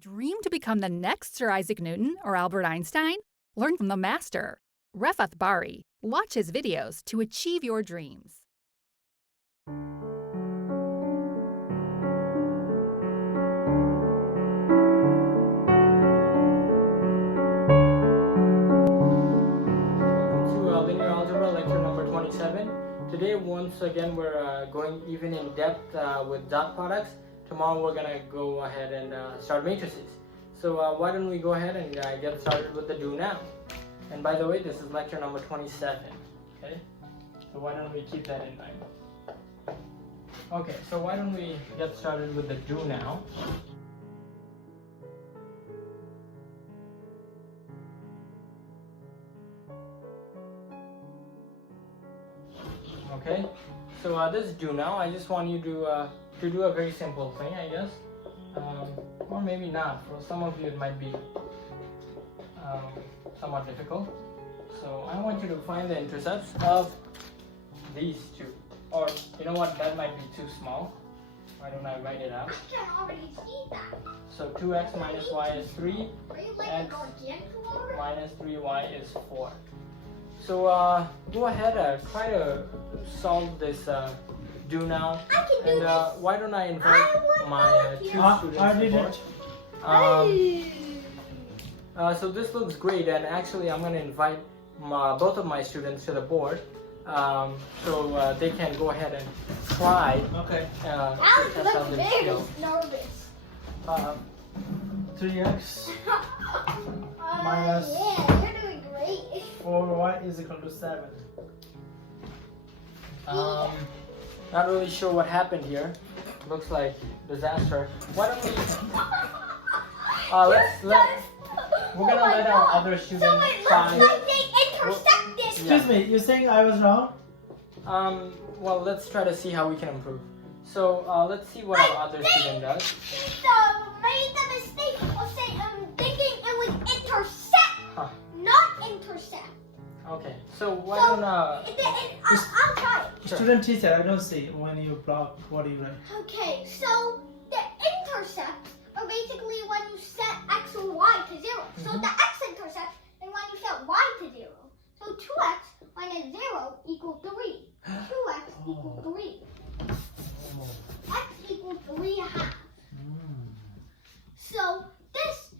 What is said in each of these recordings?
Dream to become the next Sir Isaac Newton or Albert Einstein? Learn from the master. Refath Bari. Watch his videos to achieve your dreams. Welcome to Linear Algebra lecture number 27. Today, once again, we're going even in depth with dot products. Tomorrow we're gonna go ahead and start matrices. So why don't we go ahead and get started with the do now. And by the way, this is lecture number 27. Okay, so why don't we keep that in mind. Okay, so why don't we get started with the do now. Okay, so this do now. I just want you to do a very simple thing, I guess, or maybe not. For some of you, it might be somewhat difficult. So I want you to find the intercepts of these two, or you know what? That might be too small. Why don't I write it out? I can already see that. So 2x minus y is 3. X minus 3y is 4. So go ahead and try to solve this do now. And why don't I invite my two students I did to board. So this looks great, and actually I'm going to invite both of my students to the board so they can go ahead and try Okay. to Alex test out looks their very skills. nervous. 3x minus Yeah, you're doing great. 4y is equal to 7. Not really sure what happened here. Looks like disaster. Why don't we we're gonna let our other students So it try. looks like they intersected. Excuse me, you're saying I was wrong? Well, let's try to see how we can improve. So let's see what our other student does. So made the mistake of saying thinking it was intersect, Huh. not intersect. Okay. So why So don't I'll try it. Sure. Student teacher, I don't see when you block, what do you write? Okay, so the intercepts are basically when you set x or y to 0. So the x-intercept is when you set y to 0. So 2x minus 0 equals 3. 2x equals 3. X equals 3 halves. So this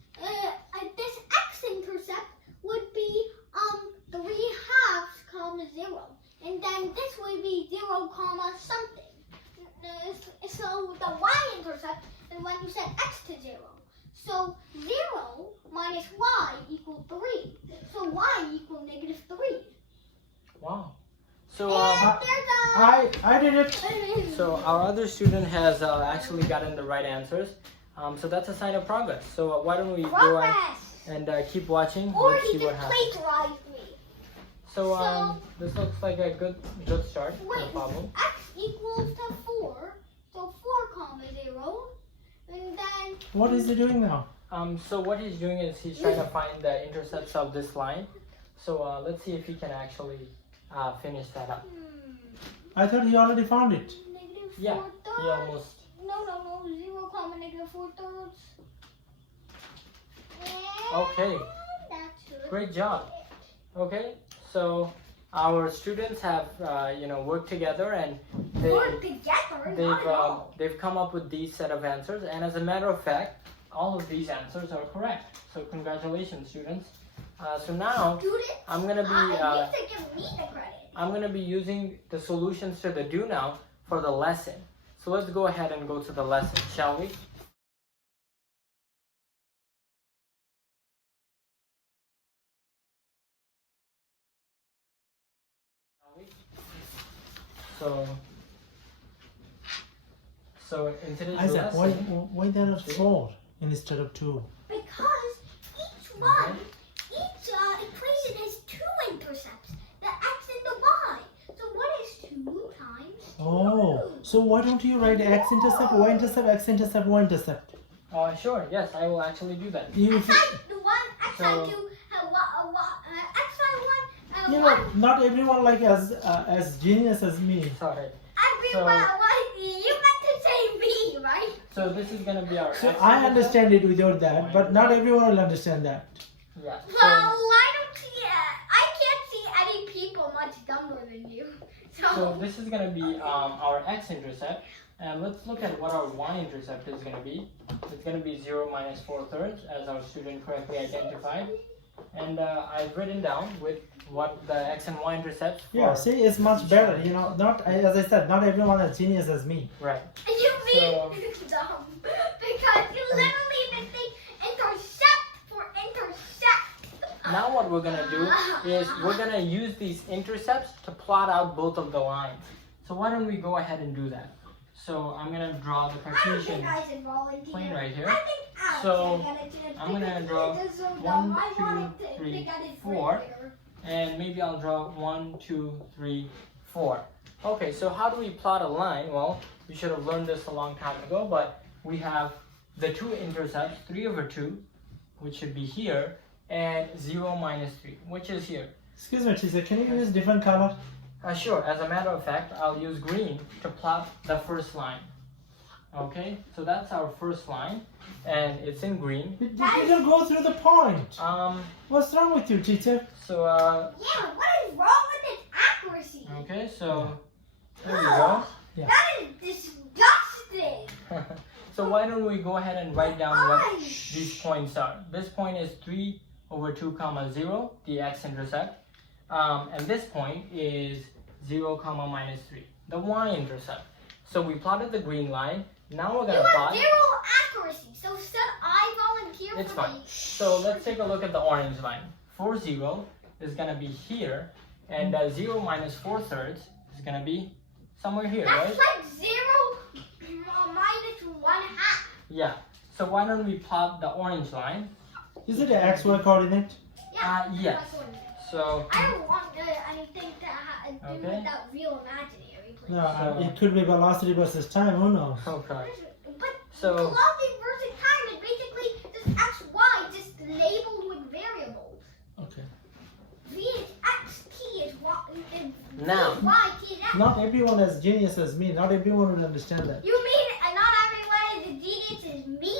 x-intercept would be 3 halves comma 0. And then this would be 0 comma something. So the y-intercept is when you set x to 0. So 0 minus y equals 3. So y equals negative 3. wow. So And there's I did it. so our other student has actually gotten the right answers. So that's a sign of progress. So why don't we go on progress. and keep watching? Or Let's he see what just happens. plagiarized me. So this looks like a good start to the Wait, problem. x equals to 4. So 4 comma 0. And then What is he doing now? So what he's doing is he's trying to find the intercepts of this line. So let's see if he can actually finish that up. I thought he already found it. negative 4 Yeah, thirds. he almost. No. 0 comma negative 4 thirds. Okay. And that's Great job. Okay, so our students have worked together, and Work together, not at all. they've come up with these set of answers, and as a matter of fact, all of these answers are correct. So congratulations, students. So now Students, I'm gonna be you need to give me the credit. I'm gonna be using the solutions to the do now for the lesson. So let's go ahead and go to the lesson, shall we? So in today's Isaac, lesson, why there are 4 instead of 2? Because each equation has 2 intercepts, the x and the y. So what is 2 times 2? Oh, so why don't you write x-intercept, y-intercept, x-intercept, y-intercept? sure, yes, I will actually do that. If you, The one x I do, x I you want, know, not everyone like as genius as me. Sorry. everyone, you meant to say me, right? So this is gonna be our. So x I intercept. understand it without that, but not everyone will understand that. Yeah. Well, I don't see I can't see any people much dumber than you. So this is gonna be our x-intercept, and let's look at what our y-intercept is gonna be. It's gonna be 0 minus 4/3, as our student correctly identified. And I've written down with what the x and y intercepts. Yeah, see, it's much better. You know, not as I said, not everyone is genius as me. Right. You mean So- dumb because you literally the thing intercept for intercept. Now what we're gonna do is we're gonna use these intercepts to plot out both of the lines. So why don't we go ahead and do that? So I'm gonna draw the I don't Cartesian think I should volunteer. plane right here. I think Alex So, should get a chance I'm gonna because draw this is so 1, dumb. I 2, wanted to 3, get it 4. earlier. And maybe I'll draw 1, 2, 3, 4. Okay, so how do we plot a line? Well, we should have learned this a long time ago, but we have the two intercepts, 3/2, which should be here, and 0 minus 3, which is here. Excuse me, teacher, can you use different color? Sure, as a matter of fact, I'll use green to plot the first line. Okay, so that's our first line, and it's in green. You didn't go through the point. Um, What's wrong with you, teacher? so, Yeah, what is wrong with its accuracy? okay, so, there we go. Yeah. That is disgusting. So why don't we go ahead and write down what Ay. these points are. This point is 3/2, 0, the x-intercept. And this point is 0, minus 3, the y-intercept. So we plotted the green line. Now we're You going to have plot. zero accuracy, so should I volunteer It's for fine. So let's take a look at the orange line. 4, 0 is going to be here. And 0 minus 4/3 is going to be somewhere here, right? That's like 0 minus 1/2. Yeah. So why don't we plot the orange line? Is it an XY coordinate? Yes. that's what it is. So I don't want anything to do Okay. with that real imaginary place. No, So- it could be velocity versus time. Who knows? okay. But So velocity versus time is basically just x, y, just labeled with variables. Okay. V is x, t is y, Now. y, t is x. Not everyone is genius as me. Not everyone will understand that. You mean not everyone is a genius is me?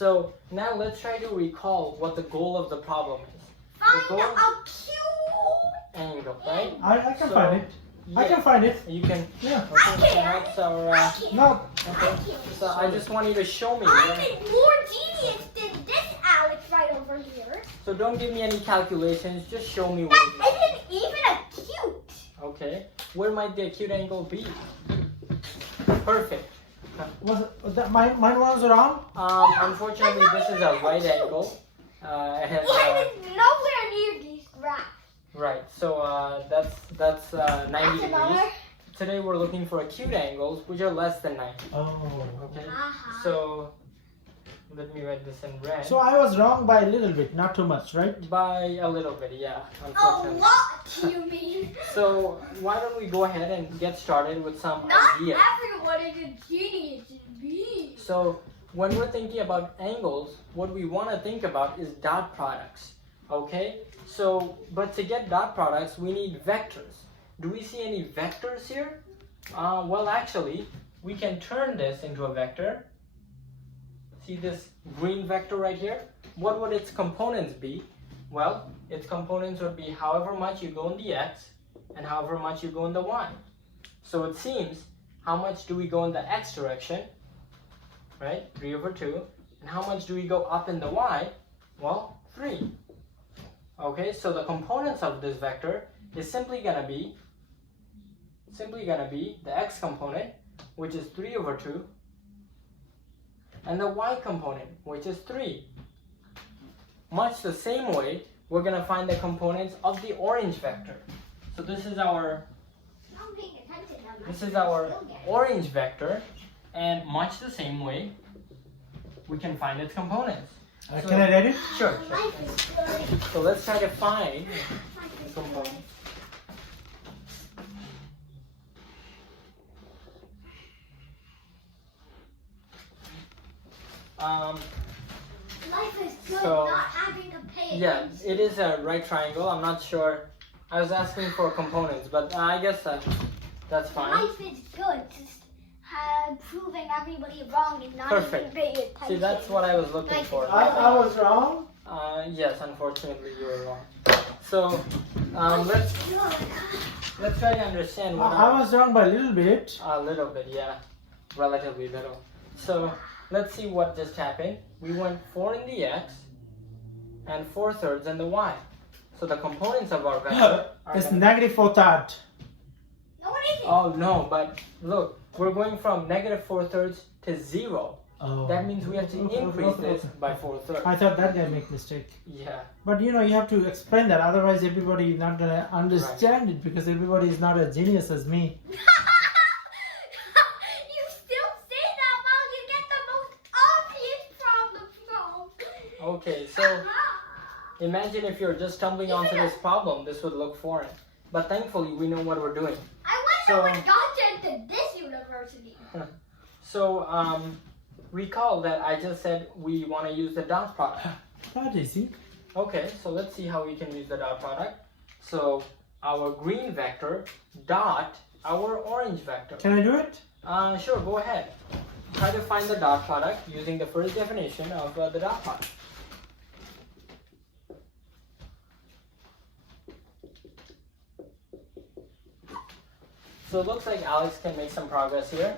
So now let's try to recall what the goal of the problem is. Find goal- a cube. Angle, right? I can So, find it. I Yeah, can find it. you can. Yeah. Okay, so can't. that's our. I can't. No. Okay. I can't. So I just want you to show me. I'm where- more genius than this Alex right over here. So don't give me any calculations. Just show me That where. isn't even acute. Okay. Where might the acute angle be? Perfect. Mine was wrong? Unfortunately, this is a right angle. And, It is nowhere near these graphs. right. So that's 90 That's degrees. another. Today we're looking for acute angles, which are less than 90. Oh. Okay. Uh-huh. So let me write this in red. So I was wrong by a little bit, not too much, right? By a little bit, yeah. A Unfortunately. lot, you mean? So why don't we go ahead and get started with some Not ideas. everyone is a genius in me. So when we're thinking about angles, what we want to think about is dot products. Okay. So but to get dot products, we need vectors. Do we see any vectors here? Well, actually, we can turn this into a vector. See this green vector right here? What would its components be? Well, its components would be however much you go in the x and however much you go in the y. So it seems, how much do we go in the x direction? Right? 3/2. And how much do we go up in the y? Well, 3. Okay, so the components of this vector is simply gonna be the x component, which is 3/2, and the y component, which is 3. Much the same way, we're gonna find the components of the orange vector. So this is our I'm paying attention. I'm not this sure is I our still get it. orange vector, and much the same way, we can find its components. So- Can I read it? Sure. Life is good. So let's try to find Life is components. good. Life is good So, not having to pay Yeah, attention. it is a right triangle. I'm not sure. I was asking for components, but I guess that's fine. Life is good just proving everybody wrong and not Perfect. even paying attention. See, that's what I was looking Like- for. I was wrong. Yes, unfortunately you were wrong. So let's try to understand what I was wrong by a little bit. a little bit, yeah, relatively little. So let's see what just happened. We went 4 in the x and 4/3 in the y. So the components of our vector are It's gonna- negative 4/3. No, what is it? Oh no, but look, we're going from negative 4/3 to 0. Oh. That means we have to increase this by 4/3. I thought that guy make mistake. Yeah. But you know, you have to explain that. Otherwise, everybody is not gonna understand it because everybody is not as genius as me. You still say that while you get the most obvious problems wrong. Okay, so imagine if you're just stumbling onto this problem, this would look foreign. But thankfully, we know what we're doing. I wonder So- what got you into this university. So, recall that I just said we want to use the dot product. That easy. Okay, so let's see how we can use the dot product. So, our green vector dot our orange vector. Can I do it? Sure, go ahead. Try to find the dot product using the first definition of the dot product. So it looks like Alex can make some progress here.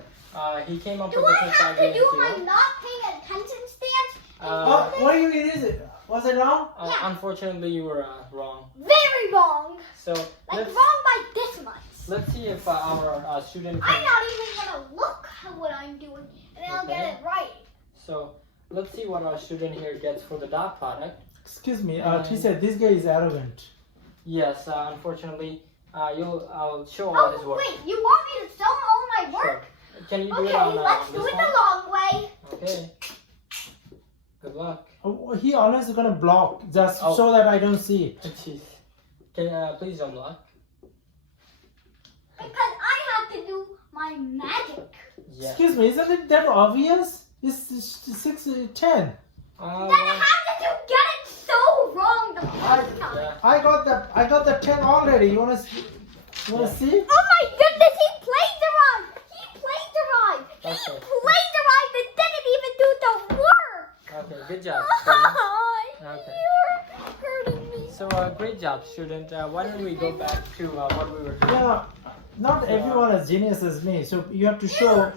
He came up Do with I the have to first do my not paying attention stance? Oh, what do you mean? Is it? Was it wrong? Yeah. Unfortunately, you were wrong. Very wrong. So Like wrong by this much. let's see if our student I'm can. not even gonna look at what I'm doing, and then I'll Okay. get it right. So let's see what our student here gets for the dot product. Excuse me. He said this guy is arrogant. Yes, unfortunately, I'll show all his Oh work. wait, you want me to show all my Sure. work? Can you do Okay, it on let's do this it one? the long way. Okay. Good luck. Oh, he always gonna block just Oh. so that I don't see it. Jeez. Can please don't block. Because I have to do my magic. Yeah. Excuse me. Isn't it that obvious? It's 6:10. Then how did you get it so wrong the first time? Yeah. I got the 10 already. You wanna see? Oh my goodness, he plagiarized! He plagiarized! He Okay. plagiarized and didn't even do the work! Okay. Good job. student. Okay. You're hurting me. So great job, student. Why don't we go back to what we were doing? Yeah. Not everyone as genius as me. So you have to show. You're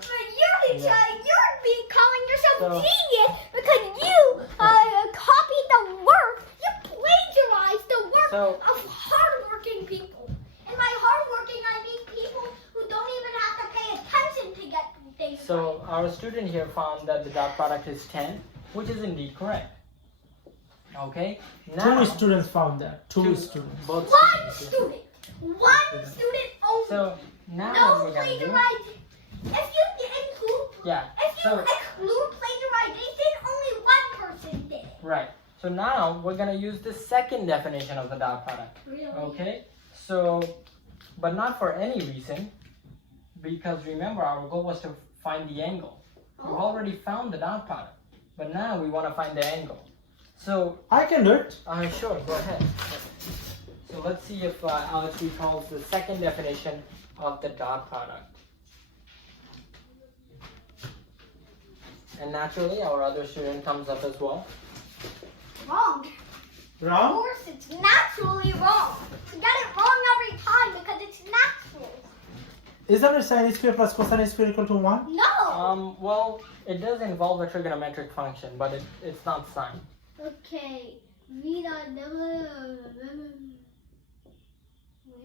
calling yourself So- genius because you copied the work. You plagiarized the work So- of hardworking people. And by hardworking, I mean people who don't even have to pay attention to get things So our student here found that the dot product is 10, which is indeed correct. Okay. Now. Two students found that. Two Two- students. Both right. One students, yeah. student. One student only. So now no what we're gonna do? plagiarizing. If you include, Yeah. if you So exclude plagiarization, only one person did it. right. So now we're gonna use the second definition of the dot product. Really? Okay. So, but not for any reason, because remember our goal was to find the angle. We've already found the dot product, but now we want to find the angle. So I can do it. sure, go ahead. So let's see if Alex recalls the second definition of the dot product. And naturally, our other student comes up as well. Wrong. Of Wrong? course, it's naturally wrong. You get it wrong every time because it's natural. Isn't it sine square plus cosine square equal to 1? No. Well, it does involve a trigonometric function, but it's not sine. Okay.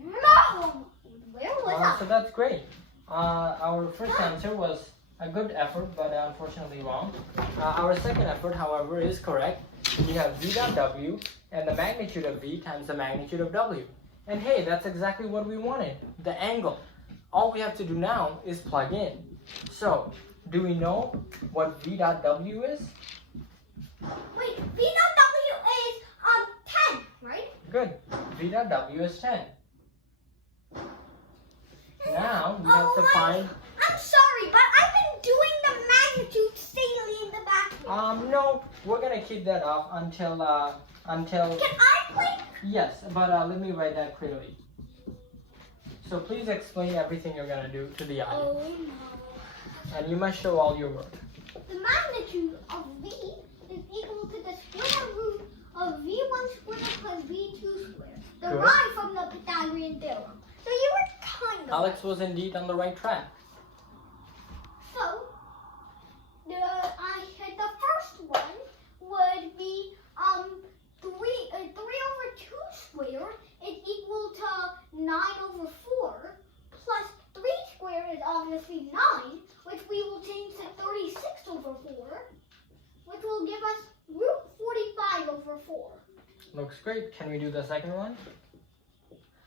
No. Where was So I? that's great. Our first answer was a good effort, but unfortunately wrong. Our second effort, however, is correct. We have v dot w and the magnitude of v times the magnitude of w. And hey, that's exactly what we wanted, the angle. All we have to do now is plug in. So, do we know what v dot w is? Wait, V dot W is 10, right? Good. V dot w is 10. Now, we have to find... I'm sorry, but I've been doing the magnitude daily in the bathroom. No, we're gonna keep that off until Can I play? yes, but let me write that clearly. So please explain everything you're gonna do to the audience. Oh no. And you must show all your work. The magnitude of V is equal to the square root of V1 squared plus V2 squared, derived from the Pythagorean theorem. So you were kind of Alex was indeed on the right track. So the first one would be 3 over 2 squared is equal to 9 over 4 plus 3 squared is obviously 9, which we will change to 36 over 4, which will give us root 45 over 4. Looks great. Can we do the second one?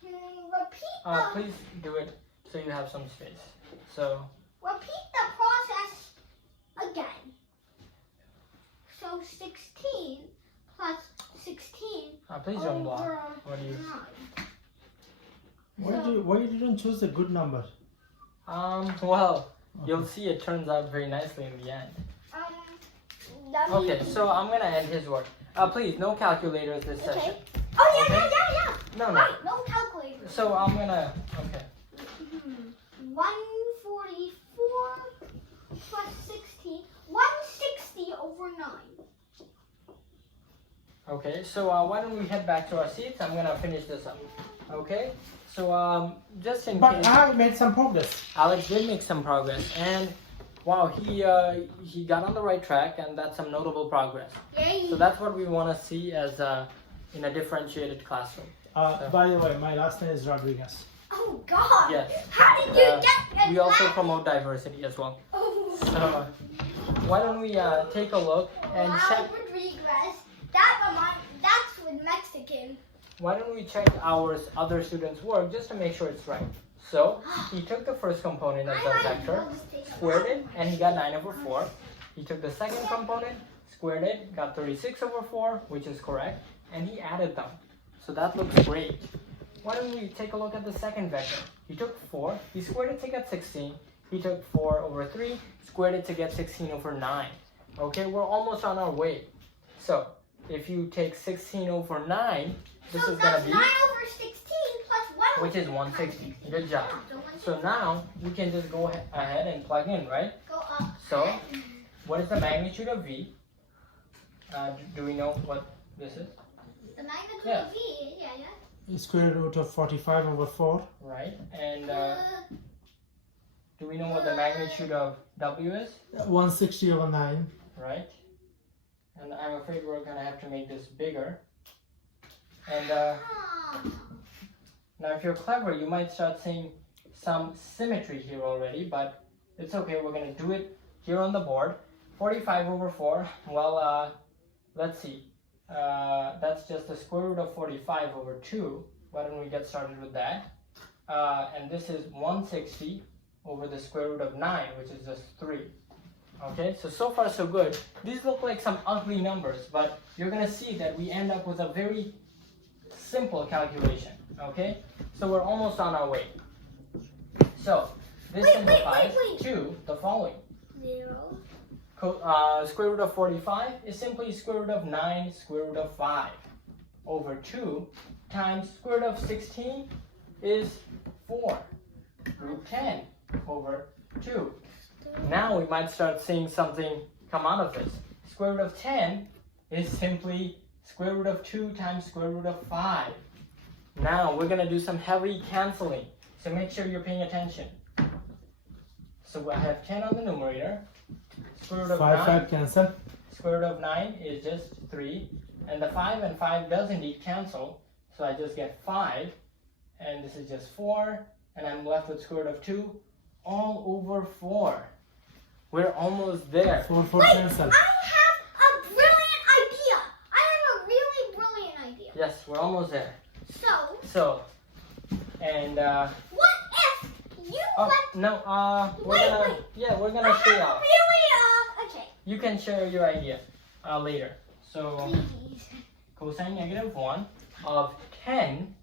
Repeat Please do it so you have some space. So, repeat the process again. So 16 plus 16 please don't block. over What do you? 9. Why you didn't choose a good number? Well, you'll see it turns out very nicely in the end. That Okay, means- so I'm gonna end his work. Please, no calculators this Okay. session. Oh Okay. yeah. No. Right, no calculator. So I'm gonna, okay. 144 plus 16, 160 over 9. Okay, so why don't we head back to our seats? I'm gonna finish this up. Okay, so just in But case, I made some progress. Alex did make some progress, and wow, he got on the right track, and that's some notable progress. Yay. So that's what we want to see as in a differentiated classroom. By the way, my last name is Rodriguez. Oh God. Yes. How did you get We also that? promote diversity as well. Oh. So why don't we take a look and check? Rodriguez. That's with Mexican. Why don't we check our other students' work just to make sure it's right? So he took the first component of the vector, squared it, and he got 9 over 4. He took the second component, squared it, got 36 over 4, which is correct, and he added them. So that looks great. Why don't we take a look at the second vector? He took 4, he squared it to get 16. He took 4 over 3, squared it to get 16 over 9. Okay, we're almost on our way. So if you take 16 over 9, this So is going that's to 9 be, over 16 plus 1 over which is 160. Good job. So So now we can just go ahead and plug in, right? go up. So what is the magnitude of V? Do we know what this is? The magnitude Yeah. of V, yeah. Square root of 45 over 4. Right? And do we know what the magnitude of W is? 160 over 9. Right? And I'm afraid we're going to have to make this bigger. And now if you're clever, you might start seeing some symmetry here already, but it's okay. We're going to do it here on the board. 45 over 4. Well, let's see. That's just the square root of 45 over 2. Why don't we get started with that? And this is 160 over the square root of 9, which is just 3. Okay, so far so good. These look like some ugly numbers, but you're going to see that we end up with a very simple calculation. Okay, so we're almost on our way. So this simplifies to the following. 0. Square root of 45 is simply square root of 9 square root of 5 over 2 times square root of 16 is 4 root 10 over 2. Now we might start seeing something come out of this. Square root of 10 is simply square root of 2 times square root of 5. Now we're going to do some heavy canceling, so make sure you're paying attention. So I have 10 on the numerator. Square root of 5 9. 5 cancel. Square root of 9 is just 3. And the 5 and 5 does indeed cancel. So I just get 5. And this is just 4. And I'm left with square root of 2 all over 4. We're almost there. 4 4 Wait, cancel. I have a brilliant idea. I have a really brilliant idea. Yes, we're almost there. So, And what if you oh let no, we're Wait, gonna wait. yeah, we're I gonna share have out. a really okay. You can share your idea later. So Please. cosine negative 1 of 10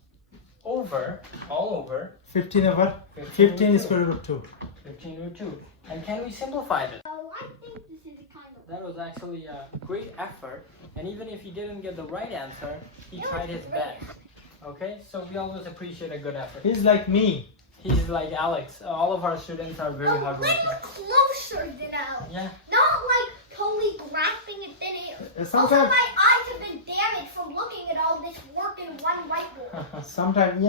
over all over 15 over 15 is square root of 2. 15 root 2. And can we simplify this? So I think this is kind of That was actually a great effort, and even if he didn't get the right answer, he It tried was his great. best. Okay, so we always appreciate a good effort. He's like me. He's like Alex. All of our students are very A hardworking. little closer than Alex. Yeah. Not like totally grasping at thin air. Also, Sometimes, my eyes have been damaged from looking at all this work in one whiteboard. sometimes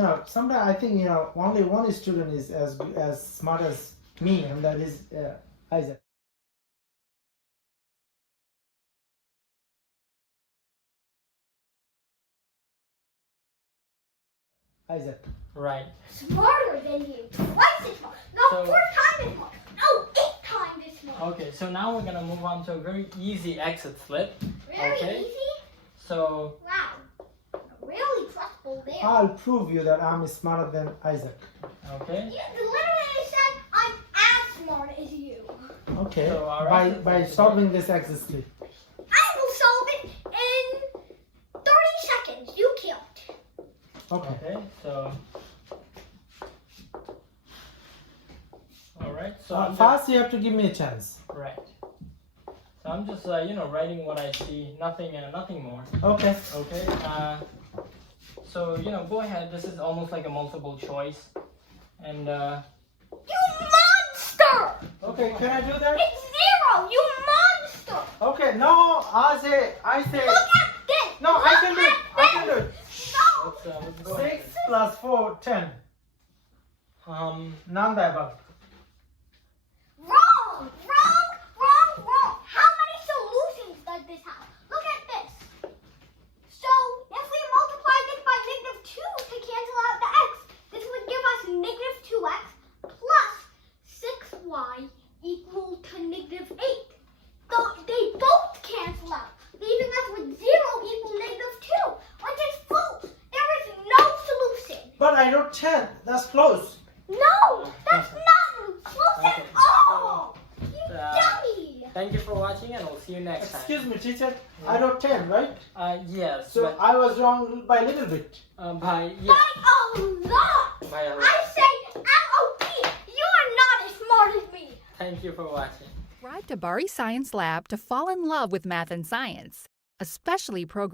I think only one student is as smart as me, and that is Isaac. Isaac. Right. Smarter than you. Twice as smart. No, So- 4 times as smart. No, 8 times as smart. Okay, so now we're gonna move on to a very easy exit flip. Very Okay. easy? So Wow. Really trustful there. I'll prove you that I'm smarter than Isaac. okay. You literally said I'm as smart as you. Okay. So our By solving this exit flip. I will solve it in 30 seconds. You can't. Okay. Okay. So. All right. So I'm First, you have to give me a chance. right. So I'm just writing what I see. Nothing more. Okay. Okay. So go ahead. This is almost like a multiple choice, and You monster! Okay. Can I do that? It's 0. You monster! Okay. No. I say. Look at this. No, I Look can do it. at I can do this. it. No. let's go ahead. 6 plus 4, 10. None the above. Wrong. Wrong. Wrong. Wrong. How many solutions does this have? Look at this. So if we multiply this by -2 to cancel out the x, this would give us -2x plus 6y equal to -8. So they both cancel out, leaving us with 0 equal -2, which is false. There is no solution. But I wrote 10. That's close. No, that's not close Okay. at all. You Uh, dummy. Thank you for watching, and we'll see you next time. Excuse me, teacher. I wrote 10, right? Yes. So but, I was wrong by a little bit. by By a lot. By a lot. I say MOP. You are not as smart as me. Thank you for watching. Subscribe to Bari Science Lab to fall in love with math and science, especially programming.